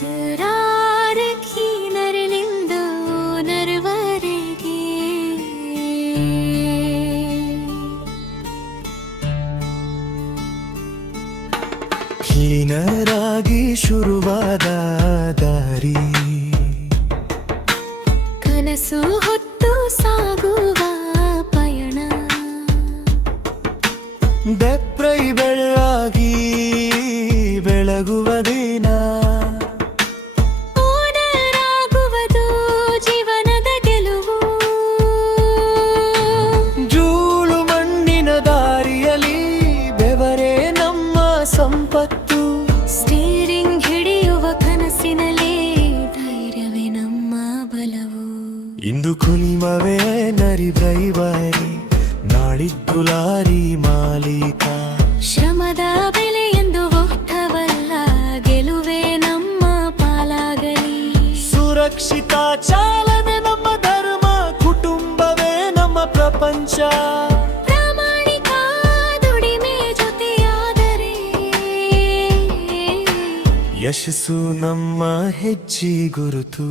ಹೆಸರಾರಕಿ ನರಳಿಂದ ನರವರೆಗೆ ಹೀನರಾಗಿ ಶುರುವಾದ ದಾರಿ ಕನಸು ಹೊತ್ತು ಸಾಗುವ ಪಯಣ ಬೆಪ್ರೈ ಬೆಳ್ಳಾಗಿ ಬೆಳಗುವ ದಿನ ಓನರಾಗುವುದು ಜೀವನದ ಗೆಲುವು ಜೂಳು ಮಣ್ಣಿನ ದಾರಿಯಲ್ಲಿ ಬೆವರೇ ನಮ್ಮ ಸಂಪತ್ತು ಸ್ಟೀರಿಂಗ್ ಹಿಡಿಯುವ ಕನಸಿನಲ್ಲಿ ಧೈರ್ಯವೇ ನಮ್ಮ ಬಲವು ಇಂದು ಕುನಿಮವೇ ನರಿ ಡ್ರೈವರಿ ನಾಳಿದ್ದು ಲಾರಿ ಮಾಲೀಕ ಶ್ರಮದ ಬೆಲೆ ಎಂದು ಒಪ್ಪವಲ್ಲ ಗೆಲುವೆ ನಮ್ಮ ಪಾಲಾಗಲಿ ಸುರಕ್ಷಿತ ಚಾಲನೆ ನಮ್ಮ ಧರ್ಮ ಕುಟುಂಬವೇ ನಮ್ಮ ಪ್ರಪಂಚ ಪ್ರಾಮಾಣಿಕ ದುಡಿಮೆ ಜೊತೆಯಾದರೆ ಯಶಸ್ಸು ನಮ್ಮ ಹೆಜ್ಜೆ ಗುರುತು